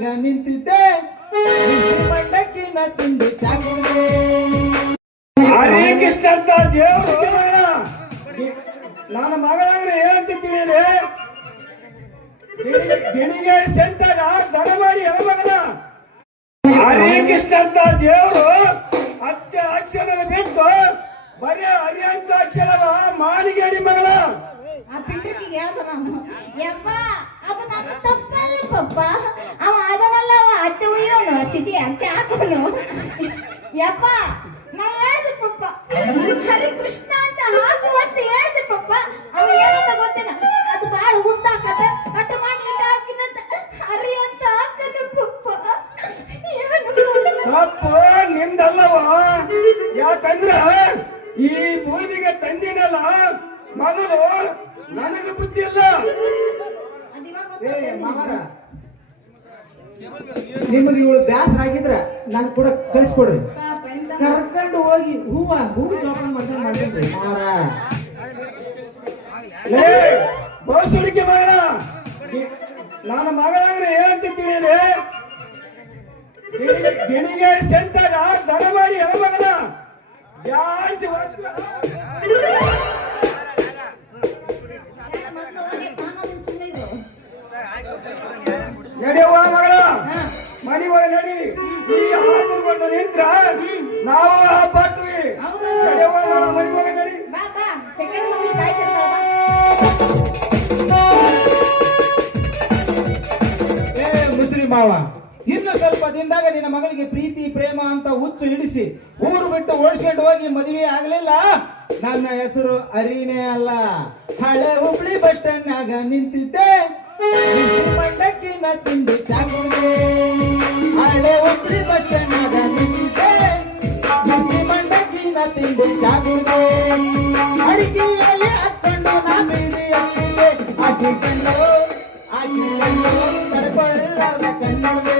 ಮನೆಯಾಗ ನಿಂತಿದ್ದೆ. ಮಂಡಕ್ಕಿನ ತಿಂದು ಚಾಕಿದೆ ಅಂತ ದೇವರು ನನ್ನ ಮಗಳಾಗ್ರೆ ಏನಂತ ತಿಳಿದ್ರೆ ಗಿಣಿಗೆ ಸೆಂತಾನ ದರ ಮಾಡಿ ಹೇಳ್ಬೇಕಲ್ಲ ಹರೇ ಕೃಷ್ಣ ಅಂತ ದೇವರು ಹಚ್ಚ ಅಕ್ಷರ ಬಿಟ್ಟು ಬರೀ ಹರಿ ಅಂತ ಅಕ್ಷರ ಮಾಡಿಗೇಡಿ ಮಗಳ. ಆ ಪಿಂಡಕ್ಕಿಗೆ ಹೇಳ್ತಾನ ಯಪ್ಪ ಅವ ಉಯ್ಯೋನು ಅಂತ ಹಾಕೋನು ಯಪ್ಪ ನಾ ಹೇಳ್ದೆ ಪಪ್ಪ. ಹರಿ ಕೃಷ್ಣ ಅಂತ ಹಾಕು ಅಂತ ಹೇಳ್ದೆ ಪಪ್ಪ. ಅವ ಏನಂತ ಗೊತ್ತೇನ ಅದು ಬಾಳ ಉದ್ದಾಕತ್ತ ಕಟ್ ಮಾಡಿ ಇಟ್ಟ ಹಾಕಿನಂತ ಹರಿ ಅಂತ ಹಾಕದ ಪಪ್ಪ. ಏನು ತಪ್ಪು ನಿಂದಲ್ಲವ? ಯಾಕಂದ್ರ ಈ ಭೂಮಿಗೆ ತಂದಿನಲ್ಲ. ಮೊದಲು ನನಗೆ ಬುದ್ಧಿ ಇಲ್ಲ ಅದು ಇವಾಗ ಏ ಗೊತ್ತಾಗ್ತದೆ ಮಾಮರ ನಿಮಗೆ ಇವಳು ಬ್ಯಾಸರ ಆಗಿದ್ರ ನನ್ ಕೂಡ ಕಳಿಸ್ಕೊಡ್ರಿ ಪಾಪ ಕರ್ಕೊಂಡು ಹೋಗಿ ಹೂವ ಹೂವು ಜೋಪಾನ ಮಾಡ್ಕೊಂಡು ಮಾಡ್ಕೊಂಡ್ರಿ ಮಾರ ಬಹುಸುಳಿಕೆ ಮಗನ ನನ್ನ ಮಗಳಂದ್ರೆ ಏನಂತ ತಿಳಿಯಲಿ ಗಿಣಿ- ಗಿಣಿಗೆ ಸೆಂತಾಗ ದರ ಮಾಡಿ ಮಗನ ಜಾಡ್ಸಿ ಸುಮ್ನೆ ಇರು. ನಡೆಯುವ ಹಾ. ಮನಿ ನಡಿ. ಈ ಹಾಕೊಂಡು ನಿಂತ್ರ ನಾವು ಒಳಗೆ ನಡಿ. ಸೆಕೆಂಡ್ ಮಮ್ಮಿ ಏ ಮುಸ್ರಿ ಮಾವ ಇನ್ನು ಸ್ವಲ್ಪ ದಿನದಾಗ ನಿನ್ನ ಮಗಳಿಗೆ ಪ್ರೀತಿ ಪ್ರೇಮ ಅಂತ ಹುಚ್ಚು ಹಿಡಿಸಿ ಊರು ಬಿಟ್ಟು ಓಡಿಸ್ಕೊಂಡು ಹೋಗಿ ಮದುವೆ ಆಗ್ಲಿಲ್ಲ. ನನ್ನ ಹೆಸರು ಅರಿನೇ ಅಲ್ಲ. ಹಳೆ ಹುಬ್ಳಿ ಬಟ್ಟಣ್ಣಾಗ ನಿಂತಿದ್ದೆ. ಮಂಡಕ್ಕಿನ ತಿಂದು ಚಾಗುಂಡೆ ತಿಂದು ಚಾಗುಂಡೆ ಅಡಿಕೆಯಲ್ಲಿ ಹಾಕೊಂಡು ನಾ ಬೀದಿ ಹತ್ತಿದೆ ಆಕೆ ಕಣ್ಣು ಆಕೆ ಕಣ್ಣು ಕಣ್ಣೊಳಗೆ